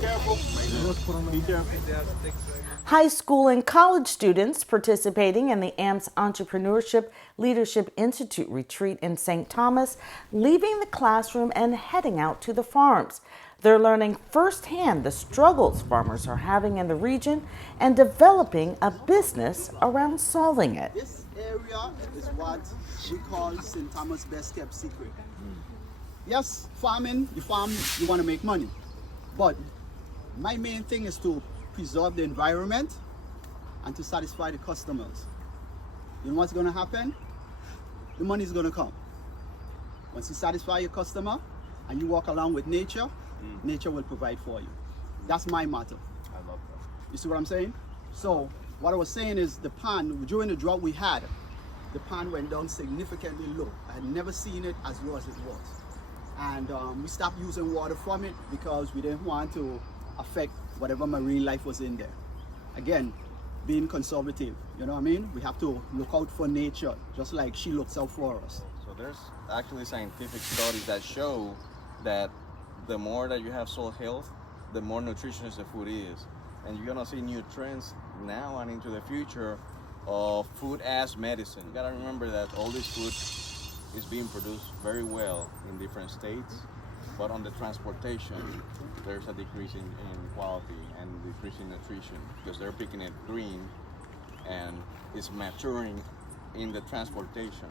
careful. Be careful. High school and college students participating in the AMP's Entrepreneurship Leadership Institute retreat in St. Thomas, leaving the classroom and heading out to the farms. They're learning firsthand the struggles farmers are having in the region and developing a business around solving it. This area is what we call St. Thomas' best kept secret. Yes, farming, you farm, you want to make money. But my main thing is to preserve the environment and to satisfy the customers. You know what's going to happen? The money is going to come. Once you satisfy your customer and you walk along with nature, nature will provide for you. That's my motto. I love that. You see what I'm saying? So what I was saying is the pond, during the drought we had, the pond went down significantly low. I had never seen it as low as it was. And we stopped using water from it because we didn't want to affect whatever marine life was in there. Again, being conservative, you know what I mean? We have to look out for nature, just like she looks out for us. So there's actually scientific studies that show that the more that you have soil health, the more nutritious the food is. And you're gonna see new trends now and into the future of food as medicine. You gotta remember that all this food is being produced very well in different states, but on the transportation, there's a decrease in quality and decrease in nutrition because they're picking it green and it's maturing in the transportation.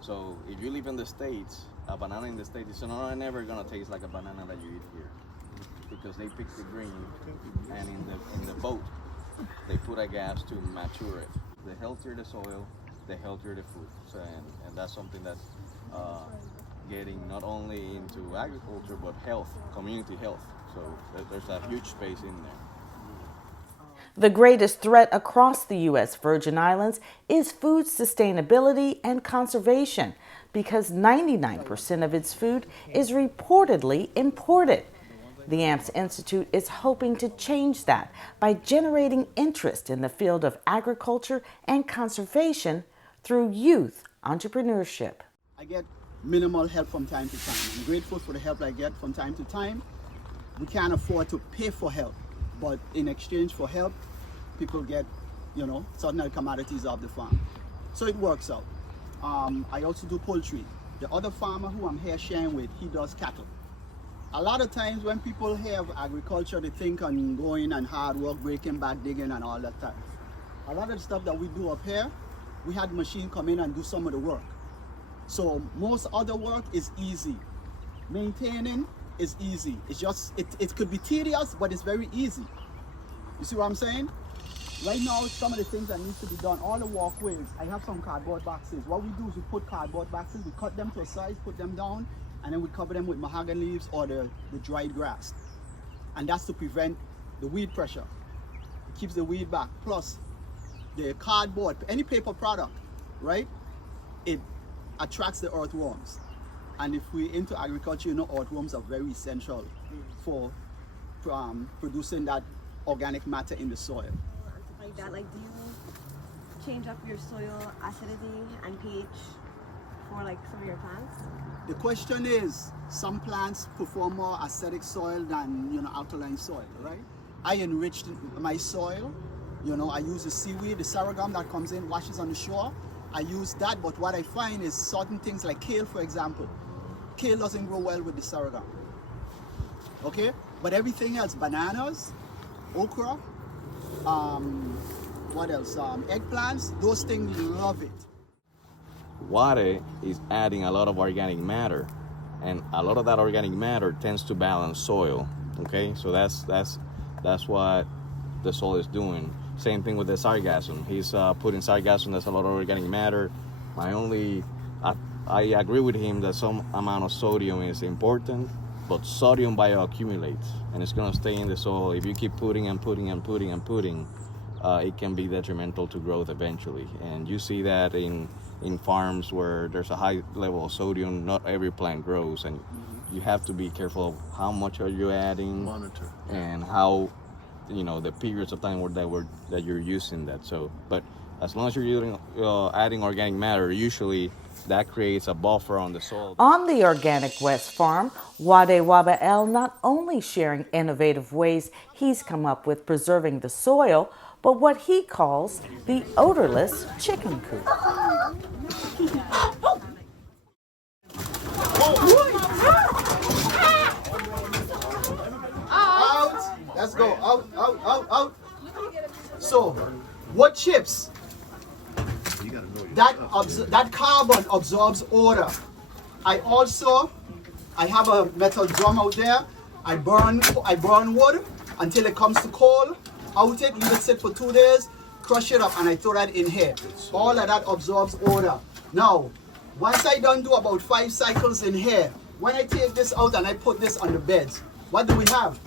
So if you live in the States, a banana in the States is never gonna taste like a banana that you eat here because they pick the green and in the boat, they put a gas to mature it. The healthier the soil, the healthier the food. So, and that's something that's getting not only into agriculture, but health, community health. So there's a huge space in there. The greatest threat across the U.S. Virgin Islands is food sustainability and conservation because 99% of its food is reportedly imported. The AMPS Institute is hoping to change that by generating interest in the field of agriculture and conservation through youth entrepreneurship. I get minimal help from time to time. I'm grateful for the help I get from time to time. We can't afford to pay for help, but in exchange for help, people get, certain commodities off the farm. So it works out. I also do poultry. The other farmer who I'm here sharing with, he does cattle. A lot of times when people hear of agriculture, they think on going and hard work, breaking back, digging and all that stuff. A lot of the stuff that we do up here, we had the machine come in and do some of the work. So most other work is easy. Maintaining is easy. It's just, it could be tedious, but it's very easy. You see what I'm saying? Right now, some of the things that need to be done, all the walkways, I have some cardboard boxes. What we do is we put cardboard boxes, we cut them to a size, put them down, and then we cover them with mahogany leaves or the dried grass. And that's to prevent the weed pressure. It keeps the weed back. Plus, the cardboard, any paper product, right? It attracts the earthworms. And if we're into agriculture, earthworms are very essential for producing that organic matter in the soil. Like that, do you change up your soil acidity and pH for some of your plants? The question is, some plants perform more acidic soil than alkaline soil, right? I enriched my soil. I use the seaweed, the sorghum that comes in, washes on the shore. I use that, but what I find is certain things like kale, for example. Kale doesn't grow well with the sorghum. Okay? But everything else, bananas, okra, what else? Eggplants, those things love it. Water is adding a lot of organic matter, and a lot of that organic matter tends to balance soil. Okay, so that's what the soil is doing. Same thing with the sargassum. He's putting sargassum. That's a lot of organic matter. I agree with him that some amount of sodium is important, but sodium bioaccumulates and it's gonna stay in the soil. If you keep putting and putting and putting and putting, it can be detrimental to growth eventually. And you see that in farms where there's a high level of sodium, not every plant grows, and you have to be careful of how much are you adding, monitor, and how, the periods of time that you're using that. So, but as long as you're adding organic matter, usually that creates a buffer on the soil. On the Organic West farm, Wade Wabael not only sharing innovative ways he's come up with preserving the soil, but what he calls the odorless chicken coop. Out! Let's go. Out, out, out, out. So, wood chips. That carbon absorbs odor. I have a metal drum out there. I burn wood until it comes to coal. Out it, leave it sit for 2 days, crush it up, and I throw that in here. All of that absorbs odor. Now, once I done do about 5 cycles in here, when I take this out and I put this on the beds, what do we have?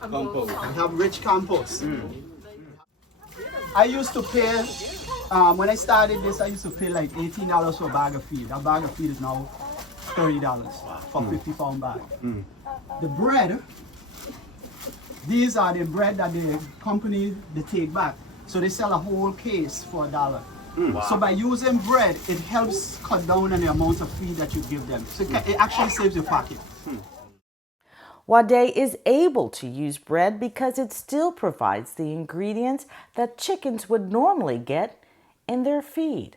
Compost. We have rich compost. I used to pay, when I started this, I used to pay like $18 for a bag of feed. That bag of feed is now $30 for a 50-pound bag. The bread, these are the bread that the company, they take back. So they sell a whole case for $1. So by using bread, it helps cut down on the amount of feed that you give them. So it actually saves your pocket. Wade is able to use bread because it still provides the ingredients that chickens would normally get in their feed.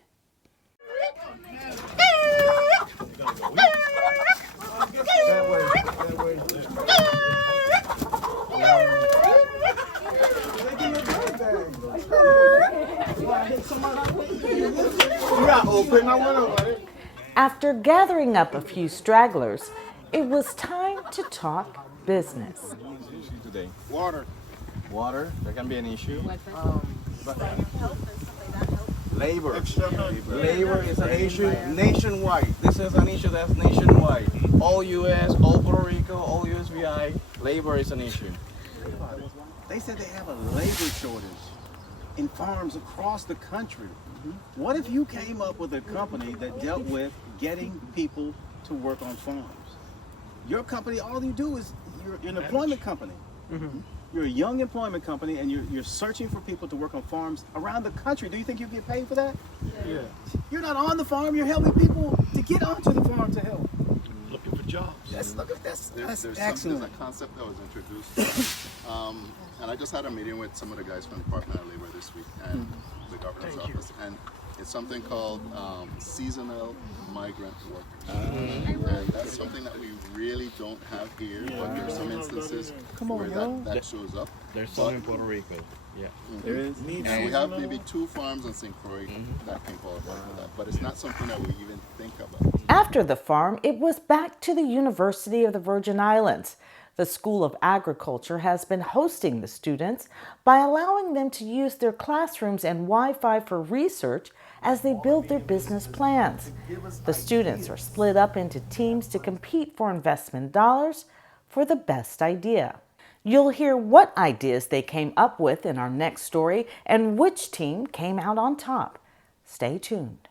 After gathering up a few stragglers, it was time to talk business. Today. Water, that can be an issue. Labor is an issue nationwide. This is an issue that's nationwide. All U.S., all Puerto Rico, all USVI, labor is an issue. They said they have a labor shortage in farms across the country. What if you came up with a company that dealt with getting people to work on farms? Your company, all you do is, you're an employment company. You're a young employment company, and you're searching for people to work on farms around the country. Do you think you get paid for that? Yeah. You're not on the farm, you're helping people to get onto the farm to help. Looking for jobs. That's There's excellent. a concept that was introduced, and I just had a meeting with some of the guys from the Department of Labor this week and the governor's office, and it's something called seasonal migrant work, and that's something that we really don't have here, but there are some instances where that shows up. There's some in Puerto Rico. Yeah. There is. And we have maybe 2 farms in St. Croix that can qualify for that, but it's not something that we even think about. After the farm, it was back to the University of the Virgin Islands. The School of Agriculture has been hosting the students by allowing them to use their classrooms and Wi-Fi for research as they build their business plans. The students are split up into teams to compete for investment dollars for the best idea. You'll hear what ideas they came up with in our next story and which team came out on top. Stay tuned.